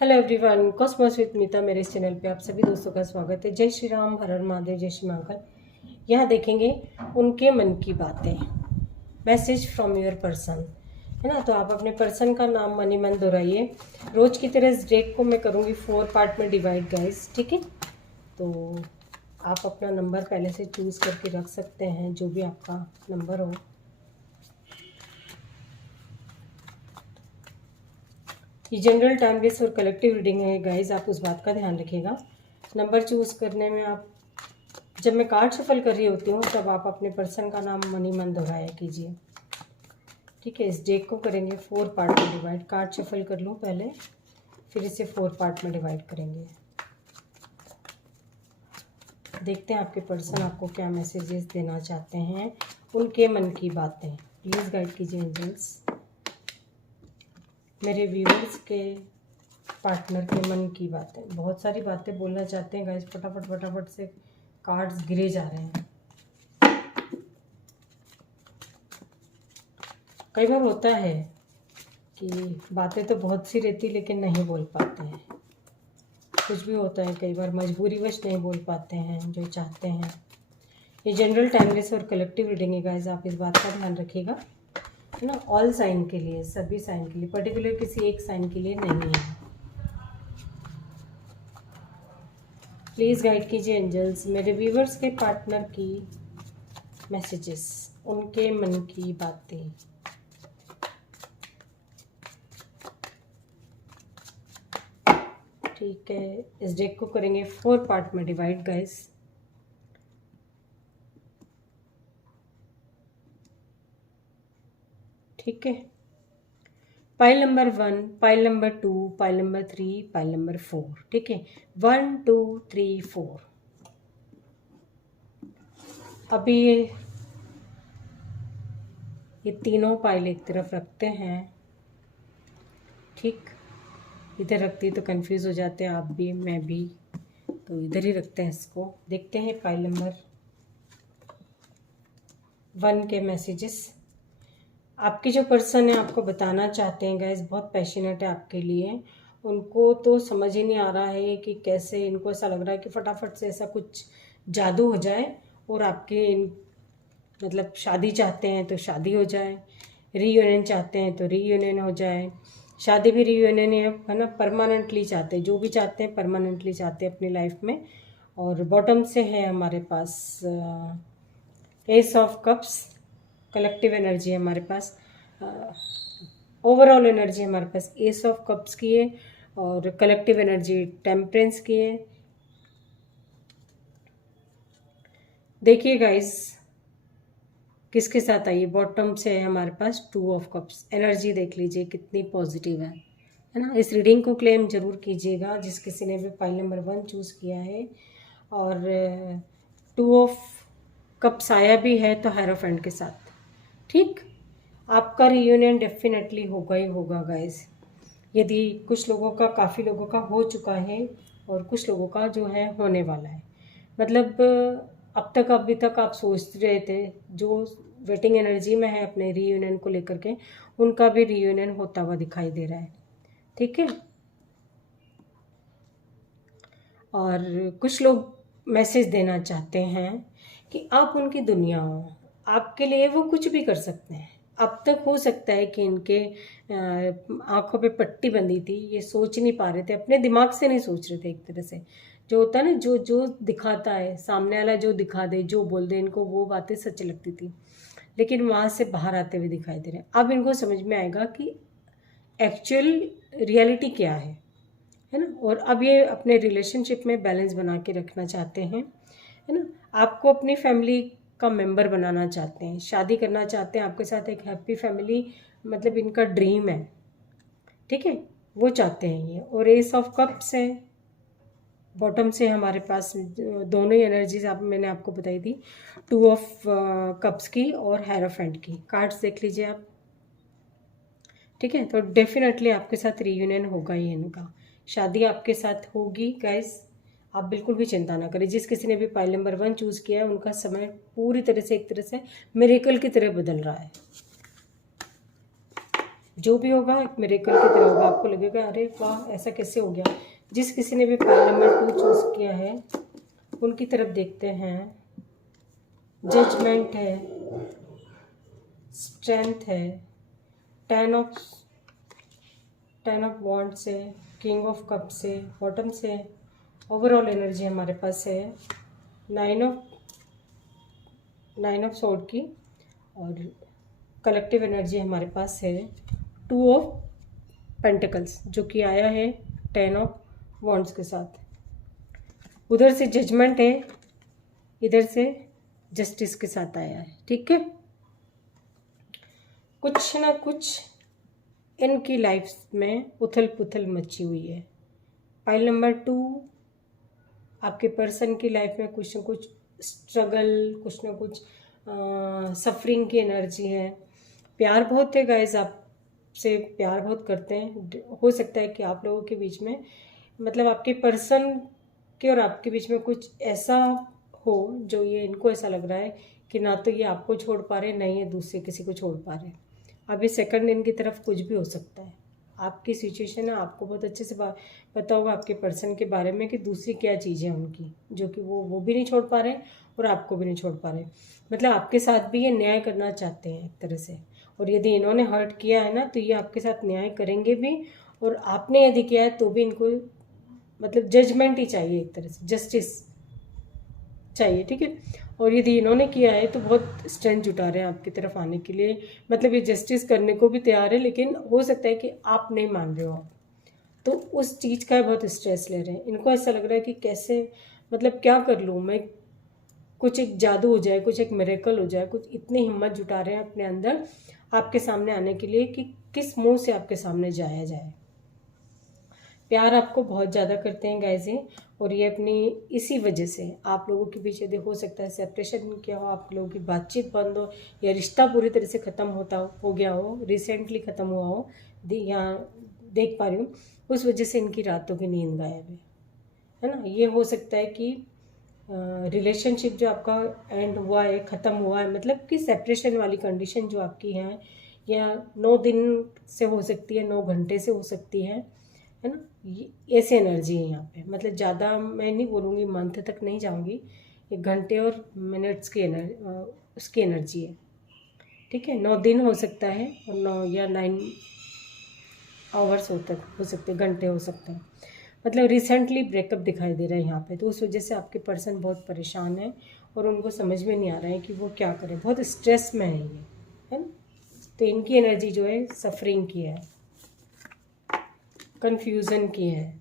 Hello everyone, Cosmos with मीता मेरे इस channel पे आप सभी दोस्तों का स्वागत है। जय श्री राम, हर हर महादेव, जय श्री महाकाल। यहाँ देखेंगे उनके मन की बातें, मैसेज फ्रॉम योर पर्सन, है ना। तो आप अपने पर्सन का नाम मन ही मन दोहराइए। रोज की तरह इस डेट को मैं करूँगी 4 पार्ट में डिवाइड गाइस, ठीक है। तो आप अपना नंबर पहले से चूज़ करके रख सकते हैं, जो भी आपका नंबर हो। ये जनरल टाइमलेस और कलेक्टिव रीडिंग है गाइज, आप उस बात का ध्यान रखिएगा। नंबर चूज़ करने में आप, जब मैं कार्ड शफल कर रही होती हूँ तब आप अपने पर्सन का नाम मन ही मन दोहराया कीजिए, ठीक है। इस डेक को करेंगे 4 पार्ट में डिवाइड। कार्ड शफल कर लूँ पहले, फिर इसे 4 पार्ट में डिवाइड करेंगे। देखते हैं आपके पर्सन आपको क्या मैसेजेस देना चाहते हैं, उनके मन की बातें। प्लीज़ गाइड कीजिए एंजल्स। मेरे व्यूअर्स के पार्टनर के मन की बातें, बहुत सारी बातें बोलना चाहते हैं गाइस। फटाफट फटाफट से कार्ड्स गिरे जा रहे हैं। कई बार होता है कि बातें तो बहुत सी रहती लेकिन नहीं बोल पाते हैं, कुछ भी होता है, कई बार मजबूरीवश नहीं बोल पाते हैं जो चाहते हैं। ये जनरल टाइमलेस और कलेक्टिव रीडिंग है गाइस, आप इस बात का ध्यान रखिएगा, है ना। ऑल साइन के लिए, सभी साइन के लिए, पर्टिकुलर किसी एक साइन के लिए नहीं है। प्लीज़ गाइड कीजिए एंजल्स मेरे व्यूवर्स के पार्टनर की मैसेजेस, उनके मन की बातें। ठीक है, इस डेक को करेंगे 4 पार्ट में डिवाइड गाइस। ठीक है, pile number 1, pile number 2, pile number 3, pile number 4, ठीक है। 1 2 3 4। अभी ये तीनों पाइल एक तरफ रखते हैं, ठीक। इधर रखती तो कंफ्यूज हो जाते हैं आप भी, मैं भी, तो इधर ही रखते हैं इसको। देखते हैं पाइल नंबर 1 के मैसेजेस। आपके जो पर्सन है आपको बताना चाहते हैं गाइस, बहुत पैशनेट है आपके लिए। उनको तो समझ ही नहीं आ रहा है कि कैसे, इनको ऐसा लग रहा है कि फटाफट से ऐसा कुछ जादू हो जाए और आपके मतलब शादी चाहते हैं तो शादी हो जाए, रीयूनियन चाहते हैं तो रीयूनियन हो जाए। शादी भी रीयूनियन है ना, परमानेंटली चाहते हैं, जो भी चाहते हैं परमानेंटली चाहते हैं अपनी लाइफ में। और बॉटम से है हमारे पास ace of cups, collective energy है हमारे पास। ओवरऑल एनर्जी हमारे पास एस ऑफ कप्स की है और कलेक्टिव एनर्जी टेम्परेंस की है। देखिए गाइस किसके साथ आई है। बॉटम से है हमारे पास 2 ऑफ कप्स। एनर्जी देख लीजिए कितनी पॉजिटिव है ना। इस रीडिंग को क्लेम जरूर कीजिएगा जिस किसी ने भी फाइल नंबर 1 चूज़ किया है। और 2 ऑफ कप्स आया भी है तो हेरोफेंट के साथ, ठीक। आपका रियूनियन डेफिनेटली होगा ही होगा गाइस। यदि कुछ लोगों का, काफ़ी लोगों का हो चुका है और कुछ लोगों का जो है होने वाला है। मतलब अब तक, अभी तक आप सोच रहे थे, जो वेटिंग एनर्जी में है अपने रीयूनियन को लेकर के, उनका भी रीयूनियन होता हुआ दिखाई दे रहा है, ठीक है। और कुछ लोग मैसेज देना चाहते हैं कि आप उनकी दुनिया हो, आपके लिए वो कुछ भी कर सकते हैं। अब तक हो सकता है कि इनके आंखों पे पट्टी बंधी थी, ये सोच नहीं पा रहे थे, अपने दिमाग से नहीं सोच रहे थे। एक तरह से जो होता है ना, जो जो दिखाता है सामने वाला, जो दिखा दे, जो बोल दे, इनको वो बातें सच लगती थी, लेकिन वहाँ से बाहर आते हुए दिखाई दे रहे हैं। अब इनको समझ में आएगा कि एक्चुअल रियलिटी क्या है ना। और अब ये अपने रिलेशनशिप में बैलेंस बना के रखना चाहते हैं, है ना। आपको अपनी फैमिली का मेंबर बनाना चाहते हैं, शादी करना चाहते हैं आपके साथ, एक हैप्पी फैमिली, मतलब इनका ड्रीम है, ठीक है, वो चाहते हैं ये। और एस ऑफ कप्स है बॉटम से हमारे पास, दोनों ही एनर्जीज आप, मैंने आपको बताई थी, 2 ऑफ कप्स की और हेरोफेंट की। कार्ड्स देख लीजिए आप, ठीक है। तो डेफिनेटली आपके साथ रीयूनियन होगा ही इनका, शादी आपके साथ होगी गाइस। आप बिल्कुल भी चिंता ना करें। जिस किसी ने भी पाइल नंबर 1 चूज़ किया है उनका समय पूरी तरह से, एक तरह से मिरेकल की तरह बदल रहा है। जो भी होगा एक मिरेकल की तरह होगा। आपको लगेगा अरे वाह ऐसा कैसे हो गया। जिस किसी ने भी पाइल नंबर 2 चूज़ किया है उनकी तरफ देखते हैं। जजमेंट है, स्ट्रेंथ है, टेन ऑफ वॉन्ड से, किंग ऑफ कप से, बॉटम से ओवरऑल एनर्जी हमारे पास है। नाइन ऑफ सोर्ड की और कलेक्टिव एनर्जी हमारे पास है। 2 ऑफ पेंटिकल्स जो कि आया है 10 ऑफ वॉन्ड्स के साथ। उधर से जजमेंट है, इधर से जस्टिस के साथ आया है। ठीक है, कुछ ना कुछ इनकी लाइफ में उथल पुथल मची हुई है। पाइल नंबर 2 आपके पर्सन की लाइफ में कुछ ना कुछ स्ट्रगल, कुछ ना कुछ सफरिंग की एनर्जी है। प्यार बहुत है गाइस, आपसे प्यार बहुत करते हैं। हो सकता है कि आप लोगों के बीच में मतलब आपके पर्सन के और आपके बीच में कुछ ऐसा हो जो ये इनको ऐसा लग रहा है कि ना तो ये आपको छोड़ पा रहे, ना ये दूसरे किसी को छोड़ पा रहे। अभी सेकंड इनकी तरफ कुछ भी हो सकता है। आपकी सिचुएशन है, आपको बहुत अच्छे से पता होगा आपके पर्सन के बारे में कि दूसरी क्या चीज़ है उनकी जो कि वो भी नहीं छोड़ पा रहे और आपको भी नहीं छोड़ पा रहे। मतलब आपके साथ भी ये न्याय करना चाहते हैं एक तरह से, और यदि इन्होंने हर्ट किया है ना तो ये आपके साथ न्याय करेंगे भी, और आपने यदि किया है तो भी इनको मतलब जजमेंट ही चाहिए, एक तरह से जस्टिस चाहिए। ठीक है, और यदि इन्होंने किया है तो बहुत स्ट्रेंथ जुटा रहे हैं आपकी तरफ आने के लिए। मतलब ये जस्टिस करने को भी तैयार है, लेकिन हो सकता है कि आप नहीं मान रहे हो आप, तो उस चीज़ का बहुत स्ट्रेस ले रहे हैं। इनको ऐसा लग रहा है कि कैसे मतलब क्या कर लूँ मैं, कुछ एक जादू हो जाए, कुछ एक मिरेकल हो जाए, कुछ इतनी हिम्मत जुटा रहे हैं अपने अंदर आपके सामने आने के लिए कि किस मुंह से आपके सामने जाया जाए। प्यार आपको बहुत ज़्यादा करते हैं गाइस ये, और ये अपनी इसी वजह से आप लोगों के बीच यदि हो सकता है सेपरेशन किया हो, आप लोगों की बातचीत बंद हो या रिश्ता पूरी तरह से ख़त्म हो गया हो, रिसेंटली ख़त्म हुआ हो, यहाँ देख पा रही हूँ, उस वजह से इनकी रातों की नींद गायब है ना। ये हो सकता है कि रिलेशनशिप जो आपका एंड हुआ है, ख़त्म हुआ है, मतलब कि सेपरेशन वाली कंडीशन जो आपकी है, या 9 दिन से हो सकती है, 9 घंटे से हो सकती है ना। ये ऐसी एनर्जी है यहाँ पे। मतलब ज़्यादा मैं नहीं बोलूँगी, मंथ तक नहीं जाऊँगी, 1 घंटे और मिनट्स की उसकी एनर्जी है। ठीक है, 9 दिन हो सकता है और 9 या 9 आवर्स हो सकते हैं, घंटे हो सकते हैं। मतलब रिसेंटली ब्रेकअप दिखाई दे रहा है यहाँ पे, तो उस वजह से आपके पर्सन बहुत परेशान है और उनको समझ में नहीं आ रहा है कि वो क्या करें, बहुत स्ट्रेस में है ये, है ना। तो इनकी एनर्जी जो है सफरिंग की है, कन्फ्यूज़न की है।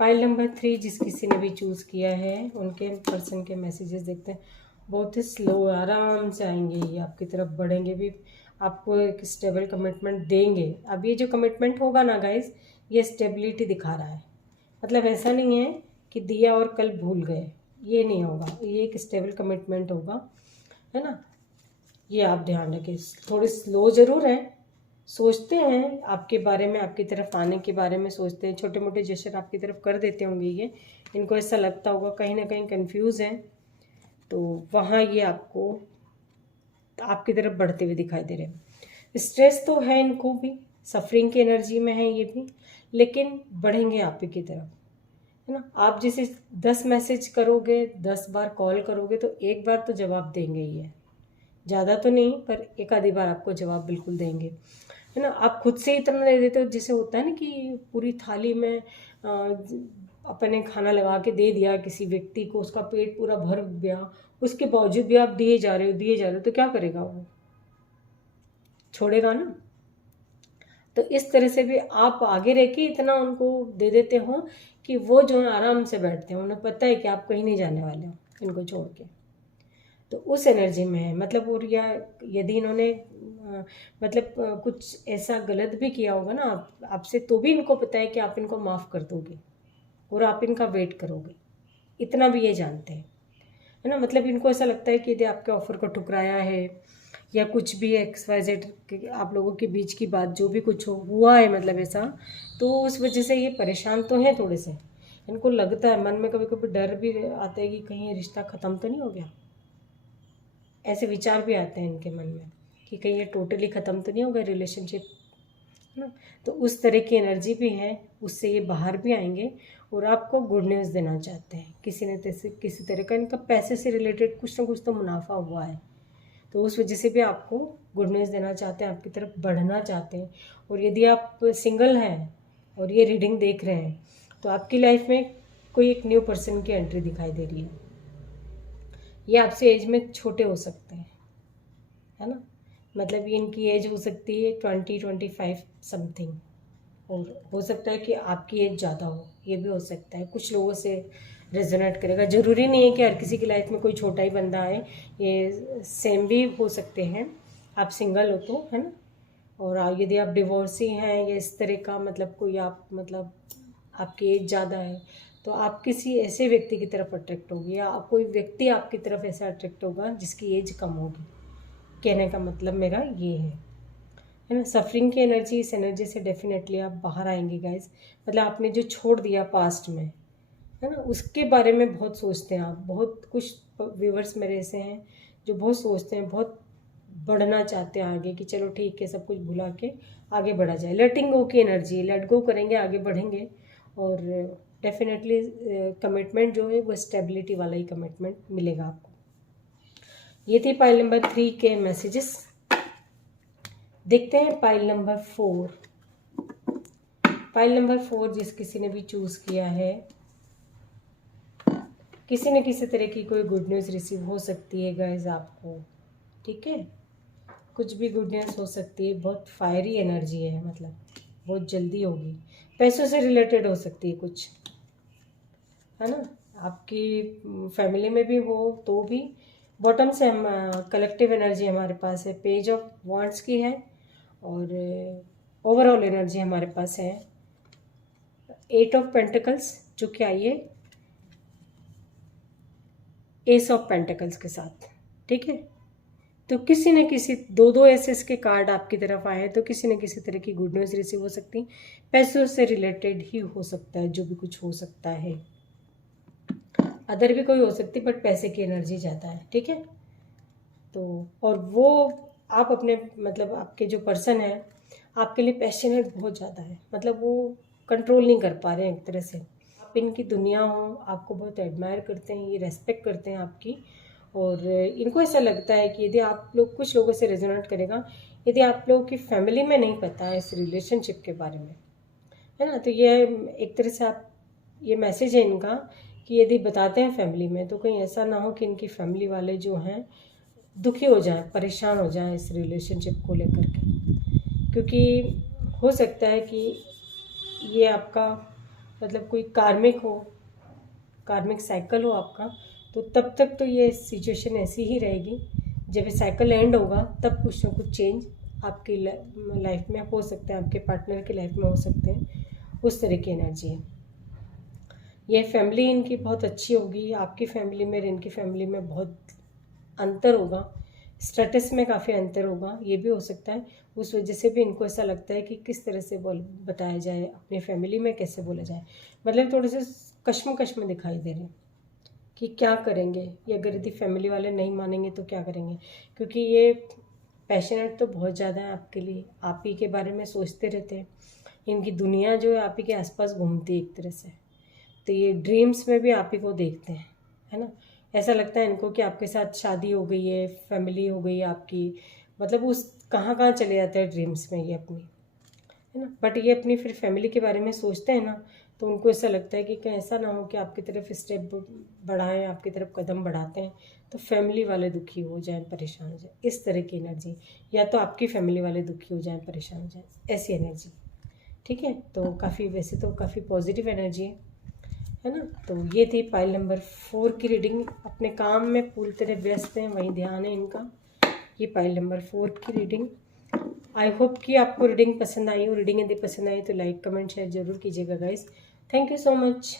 पाइल नंबर 3 जिस किसी ने भी चूज़ किया है उनके पर्सन के मैसेजेस देखते हैं। बहुत ही स्लो आराम से आएंगे, ये आपकी तरफ बढ़ेंगे भी, आपको एक स्टेबल कमिटमेंट देंगे। अब ये जो कमिटमेंट होगा ना गाइस, ये स्टेबिलिटी दिखा रहा है। मतलब ऐसा नहीं है कि दिया और कल भूल गए, ये नहीं होगा, ये एक स्टेबल कमिटमेंट होगा, है ना। ये आप ध्यान रखें, थोड़े स्लो ज़रूर है, सोचते हैं आपके बारे में, आपकी तरफ आने के बारे में सोचते हैं, छोटे मोटे जेस्चर आपकी तरफ कर देते होंगे ये, इनको ऐसा लगता होगा कहीं ना कहीं कंफ्यूज हैं, तो वहाँ ये आपको आपकी तरफ बढ़ते हुए दिखाई दे रहे हैं। स्ट्रेस तो है इनको भी, सफरिंग की एनर्जी में है ये भी, लेकिन बढ़ेंगे आप ही की तरफ, है ना। आप जैसे 10 मैसेज करोगे, 10 बार कॉल करोगे तो एक बार तो जवाब देंगे ही है, ज़्यादा तो नहीं पर एक आधी बार आपको जवाब बिल्कुल देंगे, है ना। आप खुद से इतना दे देते हो, जैसे होता है ना कि पूरी थाली में अपने खाना लगा के दे दिया किसी व्यक्ति को, उसका पेट पूरा भर गया, उसके बावजूद भी आप दिए जा रहे हो तो क्या करेगा वो, छोड़ेगा ना। तो इस तरह से भी आप आगे रह के इतना उनको दे देते हो कि वो जो है आराम से बैठते हैं, उन्हें पता है कि आप कहीं नहीं जाने वाले हो इनको छोड़ के, तो उस एनर्जी में है। मतलब और या यदि इन्होंने मतलब कुछ ऐसा गलत भी किया होगा ना आपसे, तो भी इनको पता है कि आप इनको माफ़ कर दोगे और आप इनका वेट करोगे, इतना भी ये जानते हैं, है ना। मतलब इनको ऐसा लगता है कि यदि आपके ऑफर को ठुकराया है या कुछ भी XYZ आप लोगों के बीच की बात जो भी कुछ हुआ है, मतलब ऐसा, तो उस वजह से ये परेशान तो हैं थोड़े से। इनको लगता है मन में, कभी कभी डर भी आता है कि कहीं ये रिश्ता ख़त्म तो नहीं हो गया, ऐसे विचार भी आते हैं इनके मन में। कि कहीं ये टोटली ख़त्म तो नहीं होगा रिलेशनशिप, है ना। तो उस तरह की एनर्जी भी है, उससे ये बाहर भी आएंगे और आपको गुड न्यूज़ देना चाहते हैं। किसी तरह का इनका पैसे से रिलेटेड कुछ ना कुछ तो मुनाफा हुआ है, तो उस वजह से भी आपको गुड न्यूज़ देना चाहते हैं, आपकी तरफ बढ़ना चाहते हैं। और यदि आप सिंगल हैं और ये रीडिंग देख रहे हैं तो आपकी लाइफ में कोई एक न्यू पर्सन की एंट्री दिखाई दे रही है। ये आपसे एज में छोटे हो सकते हैं, है ना। मतलब ये इनकी एज हो सकती है 20-25 समथिंग, और हो सकता है कि आपकी एज ज़्यादा हो, ये भी हो सकता है। कुछ लोगों से रेजोनेट करेगा, ज़रूरी नहीं है कि हर किसी की लाइफ में कोई छोटा ही बंदा आए, ये सेम भी हो सकते हैं। आप सिंगल हो तो, है ना। और यदि आप डिवोर्सी हैं या इस तरह का, मतलब कोई आप, मतलब आपकी एज ज़्यादा है, तो आप किसी ऐसे व्यक्ति की तरफ अट्रैक्ट होगी, या कोई व्यक्ति आपकी तरफ ऐसा अट्रैक्ट होगा जिसकी एज कम होगी। कहने का मतलब मेरा ये है ना। सफरिंग की एनर्जी, इस एनर्जी से डेफिनेटली आप बाहर आएंगे गाइस। मतलब आपने जो छोड़ दिया पास्ट में, है ना, उसके बारे में बहुत सोचते हैं आप। बहुत कुछ व्यूवर्स मेरे ऐसे हैं जो बहुत सोचते हैं, बहुत बढ़ना चाहते हैं आगे, कि चलो ठीक है, सब कुछ भुला के आगे बढ़ा जाए। लेटिंग गो की एनर्जी, लेट गो करेंगे, आगे बढ़ेंगे, और डेफिनेटली कमिटमेंट जो है वो स्टेबिलिटी वाला ही कमिटमेंट मिलेगा आपको। ये थी पाइल नंबर 3 के मैसेजेस। देखते हैं पाइल नंबर 4। पाइल नंबर 4 जिस किसी ने भी चूज़ किया है, किसी न किसी तरह की कोई गुड न्यूज़ रिसीव हो सकती है गाइज आपको, ठीक है। कुछ भी गुड न्यूज़ हो सकती है। बहुत फायरी एनर्जी है, मतलब बहुत जल्दी होगी। पैसों से रिलेटेड हो सकती है कुछ, है ना। आपकी फैमिली में भी हो तो भी। बॉटम से हम कलेक्टिव एनर्जी हमारे पास है, पेज ऑफ वॉन्ड्स की है, और ओवरऑल एनर्जी हमारे पास है 8 ऑफ पेंटिकल्स, जो कि आई है एस ऑफ पेंटिकल्स के साथ, ठीक है। तो किसी न किसी दो एसेस के कार्ड आपकी तरफ आए, तो किसी न किसी तरह की गुड न्यूज़ रिसीव हो सकती है। पैसों से रिलेटेड ही हो सकता है, जो भी कुछ हो सकता है। अदर भी कोई हो सकती, बट पैसे की एनर्जी ज़्यादा है, ठीक है। तो और वो आप अपने, मतलब आपके जो पर्सन है आपके लिए पैशनेट बहुत ज़्यादा है, मतलब वो कंट्रोल नहीं कर पा रहे हैं एक तरह से। आप इनकी दुनिया हो, आपको बहुत एडमायर करते हैं, ये रेस्पेक्ट करते हैं आपकी। और इनको ऐसा लगता है कि यदि आप लोग, कुछ लोगों से रेजोनेट करेगा, यदि आप लोगों की फैमिली में नहीं पता है इस रिलेशनशिप के बारे में, है ना, तो ये एक तरह से आप, ये मैसेज है इनका कि यदि बताते हैं फैमिली में, तो कहीं ऐसा ना हो कि इनकी फैमिली वाले जो हैं दुखी हो जाएं, परेशान हो जाएं इस रिलेशनशिप को लेकर के। क्योंकि हो सकता है कि ये आपका, मतलब कोई कार्मिक हो, कार्मिक साइकिल हो आपका, तो तब तक तो ये सिचुएशन ऐसी ही रहेगी। जब ये साइकिल एंड होगा तब कुछ ना कुछ चेंज आपकी लाइफ में हो सकते हैं, आपके पार्टनर की लाइफ में हो सकते हैं। उस तरह की एनर्जी है। ये फैमिली इनकी बहुत अच्छी होगी, आपकी फैमिली में और इनकी फैमिली में बहुत अंतर होगा, स्टेटस में काफ़ी अंतर होगा, ये भी हो सकता है। उस वजह से भी इनको ऐसा लगता है कि किस तरह से बताया जाए, अपनी फैमिली में कैसे बोला जाए। मतलब थोड़े से कश्मकश में दिखाई दे रहे हैं कि क्या करेंगे, ये अगर यदि फैमिली वाले नहीं मानेंगे तो क्या करेंगे। क्योंकि ये पैशनेट तो बहुत ज़्यादा है आपके लिए, आप ही के बारे में सोचते रहते हैं। इनकी दुनिया जो है आप ही के आसपास घूमती है एक तरह से। तो ये ड्रीम्स में भी आप ही को देखते हैं, है ना। ऐसा लगता है इनको कि आपके साथ शादी हो गई है, फैमिली हो गई है आपकी, मतलब उस कहाँ कहाँ चले जाते हैं ड्रीम्स में ये अपनी, है ना। बट ये अपनी फिर फैमिली के बारे में सोचते हैं ना, तो उनको ऐसा लगता है कि कहीं ऐसा ना हो कि आपकी तरफ स्टेप बढ़ाएं, आपकी तरफ कदम बढ़ाते हैं तो फैमिली वाले दुखी हो जाएं, परेशान हो जाएं। इस तरह की एनर्जी, या तो आपकी फैमिली वाले दुखी हो जाएं, परेशान हो जाएं, ऐसी एनर्जी, ठीक है। तो काफ़ी, वैसे तो काफ़ी पॉजिटिव एनर्जी है ना। तो ये थी पाइल नंबर 4 की रीडिंग। अपने काम में पूरी तरह व्यस्त हैं, वहीं ध्यान है इनका। ये पाइल नंबर 4 की रीडिंग। आई होप कि आपको रीडिंग पसंद आई हो। रीडिंग यदि पसंद आई तो लाइक कमेंट शेयर जरूर कीजिएगा guys. Thank you so much.